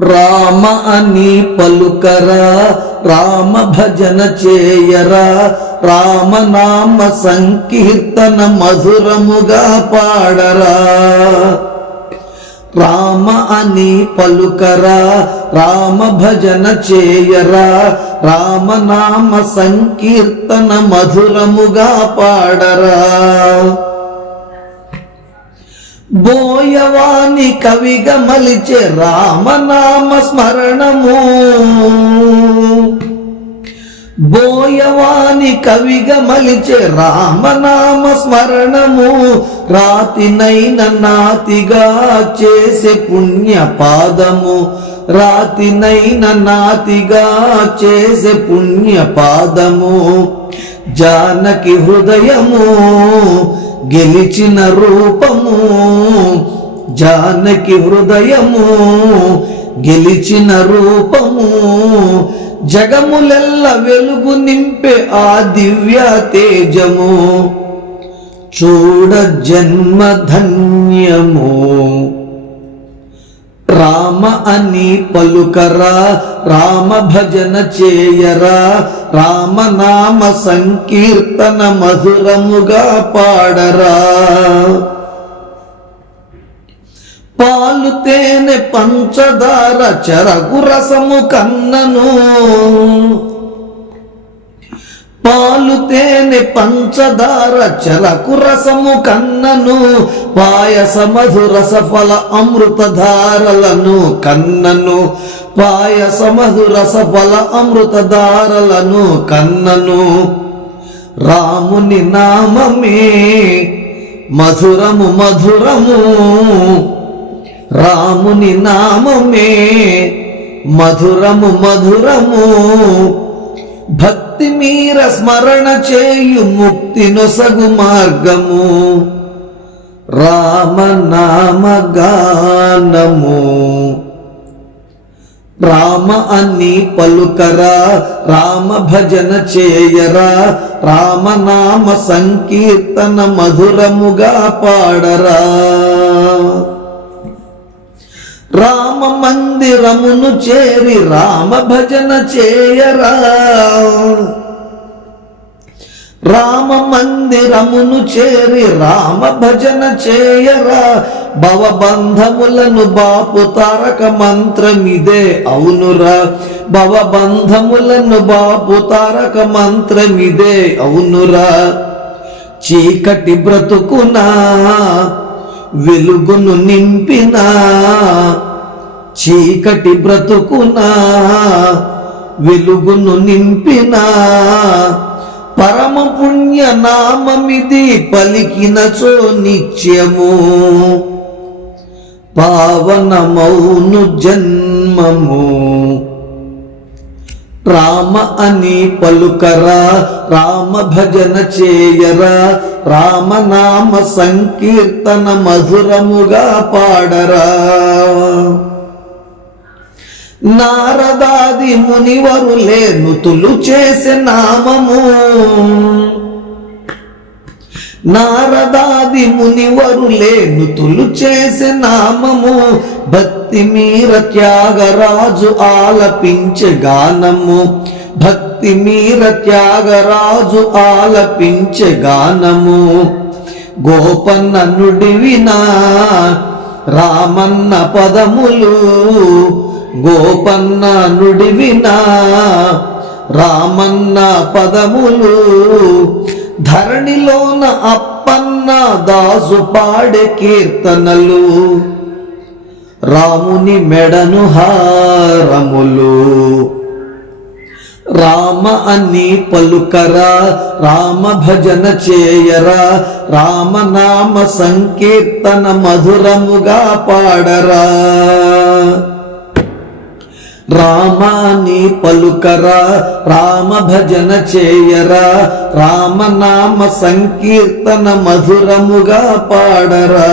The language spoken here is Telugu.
రామ అని పలుకరా, రామ భజన చేయరా, రామనామ సంకీర్తన మధురముగా పాడరా. రామ అని పలుకరా, రామ భజన చేయరా, రామనామ సంకీర్తన మధురముగా పాడరా. బోయవాని కవిగా మలిచే రామనామ స్మరణము, బోయవాని కవిగా మలిచే రామనామ స్మరణము, రాతినైన నాతిగా చేసే పుణ్య పాదము, రాతినైన నాతిగా చేసే పుణ్య పాదము. జానకి హృదయము గెలిచిన రూపము, జానకి హృదయము గెలిచిన రూపము, జగములెల్ల వెలుగు నింపే ఆ దివ్య తేజము. చూడ జన్మ ధన్యము. రామ అని పలుకరా, రామ భజన చేయరా, రామనామ సంకీర్తన మధురముగా పాడరా. పాలు తేనె పంచదార చెరకు రసము కన్నను, పాలు తేనె పంచదార చెరకు రసము కన్నను, పాయస మధురస ఫల అమృతధారలను కన్నను, పాయస మధురస ఫల అమృతధారలను కన్నను. రాముని నామమే మధురము మధురము, రాముని నామమే మధురము మధురము. భక్తి మీర స్మరణ చేయు ముక్తి నొసగు మార్గము, రామనామ గానము. రామ అని పలుకరా, రామ భజన చేయరా, రామనామ సంకీర్తన మధురముగా పాడరా. రామ మందిరమును చేరి రామ భజన చేయరా, రామ మందిరమును చేరి రామ భజన చేయరా. భవబంధములను బాపు తారక మంత్రమిదే అవునురా, భవబంధములను బాపు తారక మంత్రమిదే అవునురా. చీకటి బ్రతుకునా వెలుగును నింపినా, చీకటి బ్రతుకునా వెలుగును నింపినా, పరమ పుణ్య నామమిది పలికినచో నిత్యము, పావనమౌను జన్మము. రామ అని పలుకరా, రామ భజన చేయరా, రామనామ సంకీర్తన మధురముగా పాడరా. నారదాది మునివరులే నుతులు చేసే నామము, నారదాది మునివరులే నుతులు చేసే నామము. భక్తి మీర త్యాగరాజు ఆలపించే గానము, భక్తి మీర త్యాగరాజు ఆలపించే గానము. గోపన్న నుడివినా రామన్న పదములు, గోపన్న నుడివినా రామన్న పదములు. ధరణిలోన అప్పన్న దాసు పాడే కీర్తనలు, రాముని మెడను హారములు. రామ అని పలుకరా, రామ భజన చేయరా, రామనామ సంకీర్తన మధురముగా పాడరా. రామాని పలుకరా, రామ భజన చేయరా, రామనామ సంకీర్తన మధురముగా పాడరా.